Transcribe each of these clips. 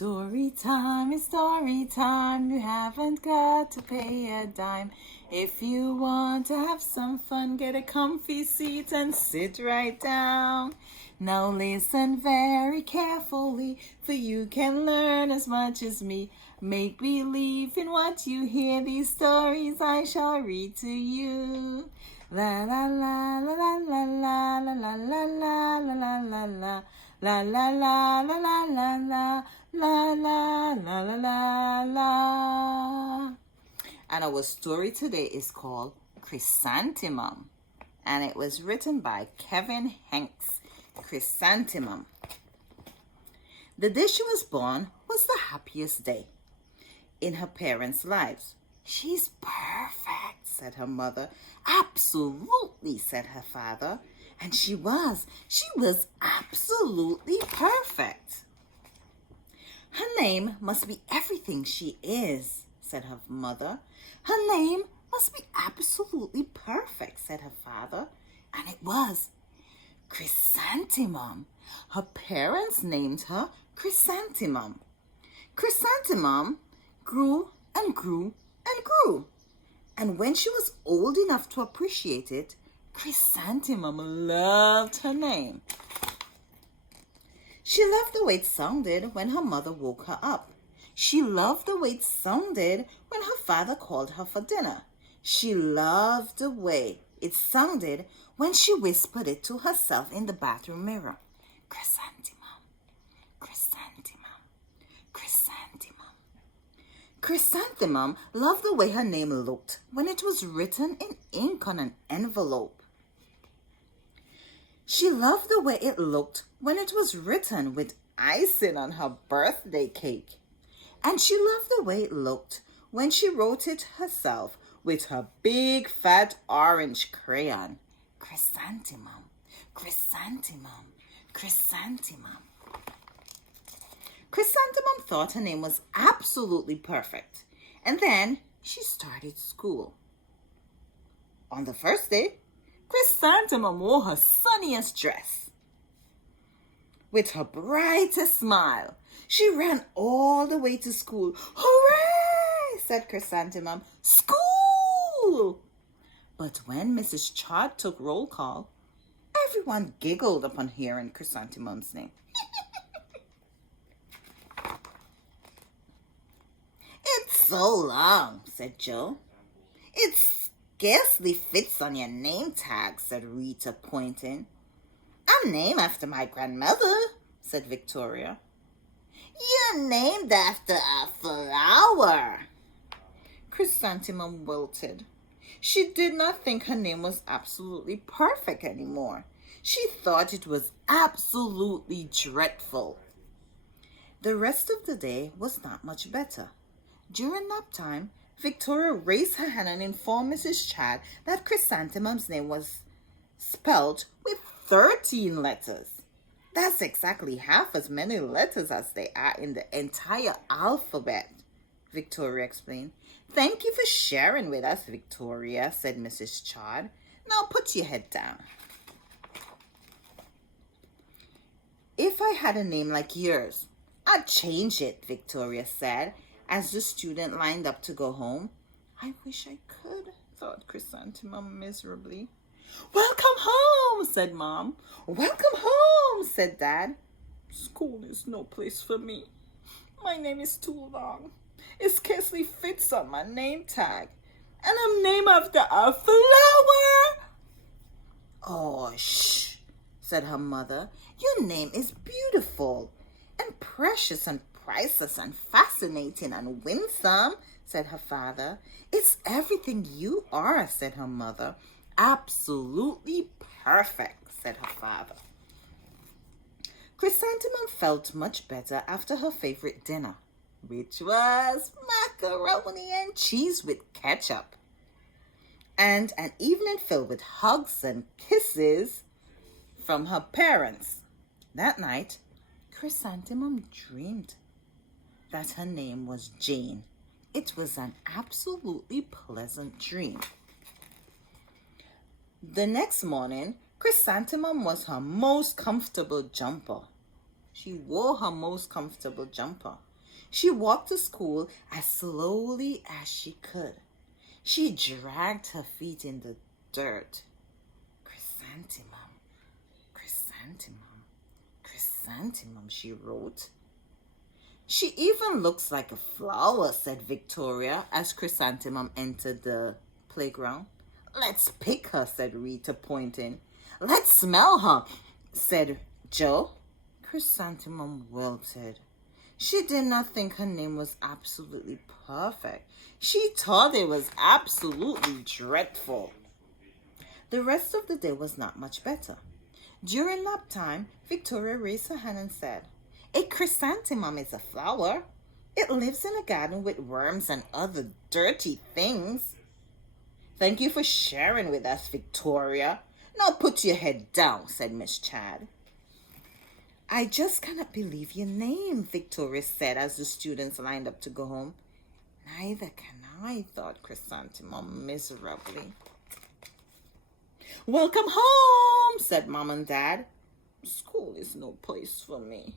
It's story time. You haven't got to pay a dime. If you want to have some fun, get a comfy seat and sit right down. Now listen very carefully, for you can learn as much as me. Make believe in what you hear, these stories I shall read to you. La la la la la la la la la la la la la la. La la la la la la la la la la la la la. And our story today is called Chrysanthemum, and it was written by Kevin Henkes. Chrysanthemum. The day she was born was the happiest day in her parents' lives. She's perfect, said her mother. Absolutely, said her father. And she was absolutely perfect. Her name must be everything she is, said her mother. Her name must be absolutely perfect, said her father. And it was. Chrysanthemum. Her parents named her Chrysanthemum. Chrysanthemum grew and grew and grew. And when she was old enough to appreciate it, Chrysanthemum loved her name. She loved the way it sounded when her mother woke her up. She loved the way it sounded when her father called her for dinner. She loved the way it sounded when she whispered it to herself in the bathroom mirror. Chrysanthemum, chrysanthemum, chrysanthemum. Chrysanthemum loved the way her name looked when it was written in ink on an envelope. She loved the way it looked when it was written with icing on her birthday cake. And she loved the way it looked when she wrote it herself with her big fat orange crayon. Chrysanthemum, chrysanthemum, chrysanthemum. Chrysanthemum thought her name was absolutely perfect. And then she started school. On the first day, Chrysanthemum wore her sunniest dress. With her brightest smile, she ran all the way to school. Hooray, said Chrysanthemum. School! But when Mrs. Chod took roll call, everyone giggled upon hearing Chrysanthemum's name. It's so long, said Joe. It scarcely fits on your name tag, said Rita, pointing. I'm named after my grandmother, said Victoria. You're named after a flower. Chrysanthemum wilted. She did not think her name was absolutely perfect anymore. She thought it was absolutely dreadful. The rest of the day was not much better. During nap time, Victoria raised her hand and informed Mrs. Chad that Chrysanthemum's name was spelled with 13 letters. That's exactly half as many letters as there are in the entire alphabet, Victoria explained. Thank you for sharing with us, Victoria, said Mrs. Chad. Now put your head down. If I had a name like yours, I'd change it, Victoria said, as the student lined up to go home. I wish I could, thought Chrysanthemum miserably. Welcome home, said Mom. Welcome home, said Dad. School is no place for me. My name is too long. It scarcely fits on my name tag. And I'm named after a flower. Oh, shh, said her mother. Your name is beautiful and precious and priceless and fascinating and winsome, said her father. It's everything you are, said her mother. Absolutely perfect, said her father. Chrysanthemum felt much better after her favorite dinner, which was macaroni and cheese with ketchup, and an evening filled with hugs and kisses from her parents. That night, Chrysanthemum dreamed that her name was Jane. It was an absolutely pleasant dream. The next morning, Chrysanthemum was her most comfortable jumper. She wore her most comfortable jumper. She walked to school as slowly as she could. She dragged her feet in the dirt. Chrysanthemum, chrysanthemum, chrysanthemum, she wrote. She even looks like a flower, said Victoria as Chrysanthemum entered the playground. Let's pick her, said Rita, pointing. Let's smell her, said Joe. Chrysanthemum wilted. She did not think her name was absolutely perfect. She thought it was absolutely dreadful. The rest of the day was not much better. During nap time, Victoria raised her hand and said, A chrysanthemum is a flower. It lives in a garden with worms and other dirty things. Thank you for sharing with us, Victoria. Now put your head down, said Miss Chad. I just cannot believe your name, Victoria said as the students lined up to go home. Neither can I, thought Chrysanthemum miserably. Welcome home, said Mom and Dad. School is no place for me.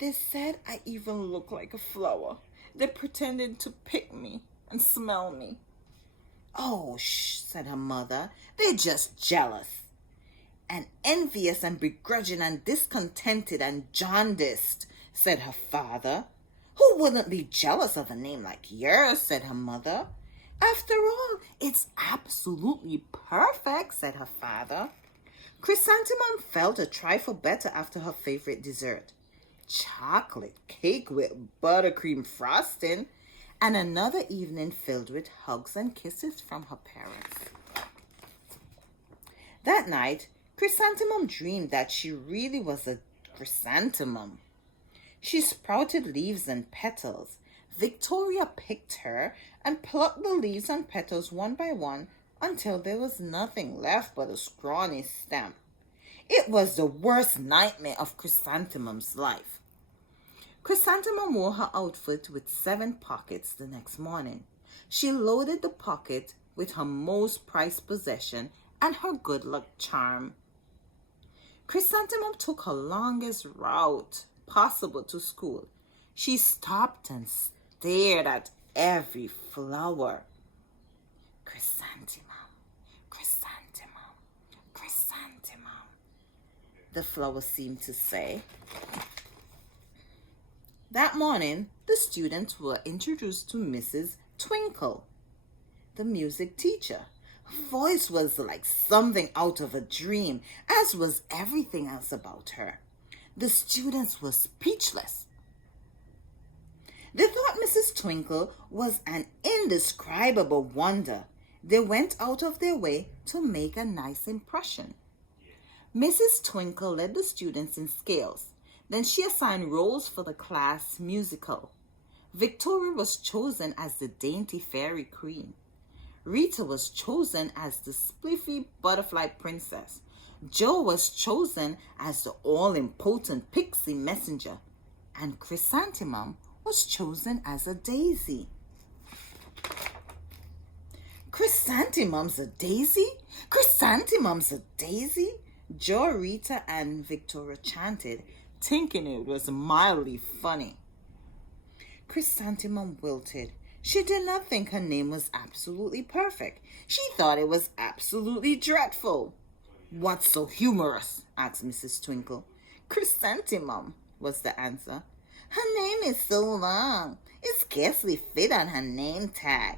They said I even look like a flower. They pretended to pick me and smell me. Oh, shh, said her mother. They're just jealous. And envious and begrudging and discontented and jaundiced, said her father. Who wouldn't be jealous of a name like yours, said her mother. After all, it's absolutely perfect, said her father. Chrysanthemum felt a trifle better after her favorite dessert. Chocolate cake with buttercream frosting, and another evening filled with hugs and kisses from her parents. That night, Chrysanthemum dreamed that she really was a chrysanthemum. She sprouted leaves and petals. Victoria picked her and plucked the leaves and petals one by one until there was nothing left but a scrawny stem. It was the worst nightmare of Chrysanthemum's life. Chrysanthemum wore her outfit with 7 pockets the next morning. She loaded the pocket with her most prized possession and her good luck charm. Chrysanthemum took her longest route possible to school. She stopped and stared at every flower. Chrysanthemum, chrysanthemum, chrysanthemum, the flower seemed to say. That morning, the students were introduced to Mrs. Twinkle, the music teacher. Her voice was like something out of a dream, as was everything else about her. The students were speechless. They thought Mrs. Twinkle was an indescribable wonder. They went out of their way to make a nice impression. Mrs. Twinkle led the students in scales. Then she assigned roles for the class musical. Victoria was chosen as the dainty fairy queen. Rita was chosen as the spliffy butterfly princess. Joe was chosen as the all-important pixie messenger. And Chrysanthemum was chosen as a daisy. Chrysanthemum's a daisy? Chrysanthemum's a daisy? Joe, Rita, and Victoria chanted, thinking it was mildly funny. Chrysanthemum wilted. She did not think her name was absolutely perfect. She thought it was absolutely dreadful. What's so humorous? Asked Mrs. Twinkle. Chrysanthemum, was the answer. Her name is so long, it scarcely fit on her name tag.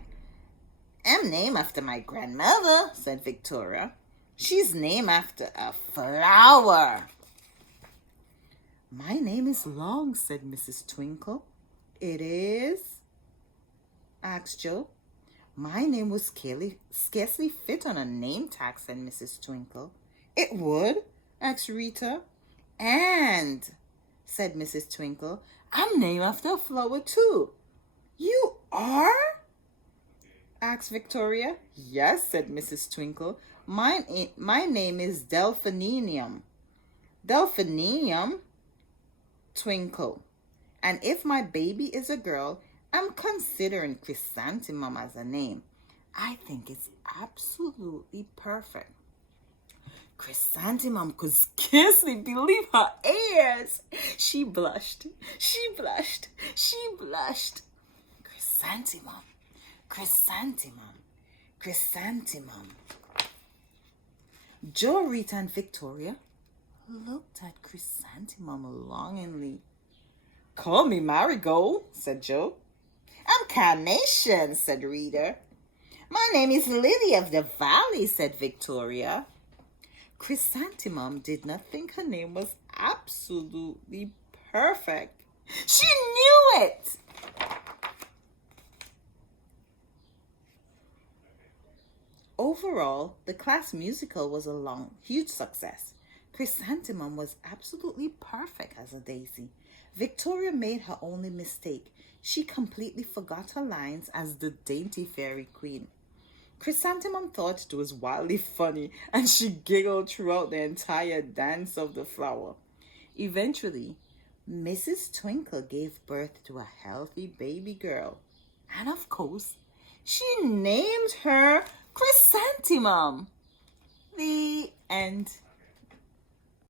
I'm named after my grandmother, said Victoria. She's named after a flower. My name is long, said Mrs. Twinkle. It is? Asked Joe. My name would scarcely fit on a name tag, said Mrs. Twinkle. It would? Asked Rita. And, said Mrs. Twinkle, I'm named after a flower too. You are? Asked Victoria. Yes, said Mrs. Twinkle. My name is Delphinium. Delphinium Twinkle. And if my baby is a girl, I'm considering Chrysanthemum as a name. I think it's absolutely perfect. Chrysanthemum could scarcely believe her ears. She blushed. She blushed. She blushed. Chrysanthemum. Chrysanthemum. Chrysanthemum. Joe, Rita, and Victoria looked at Chrysanthemum longingly. "Call me Marigold," said Joe. "I'm Carnation," said Rita. "My name is Lily of the Valley," said Victoria. Chrysanthemum did not think her name was absolutely perfect. She knew it! Overall, the class musical was a huge success. Chrysanthemum was absolutely perfect as a daisy. Victoria made her only mistake. She completely forgot her lines as the dainty fairy queen. Chrysanthemum thought it was wildly funny, and she giggled throughout the entire dance of the flower. Eventually, Mrs. Twinkle gave birth to a healthy baby girl. And of course, she named her Chrysanthemum. The end.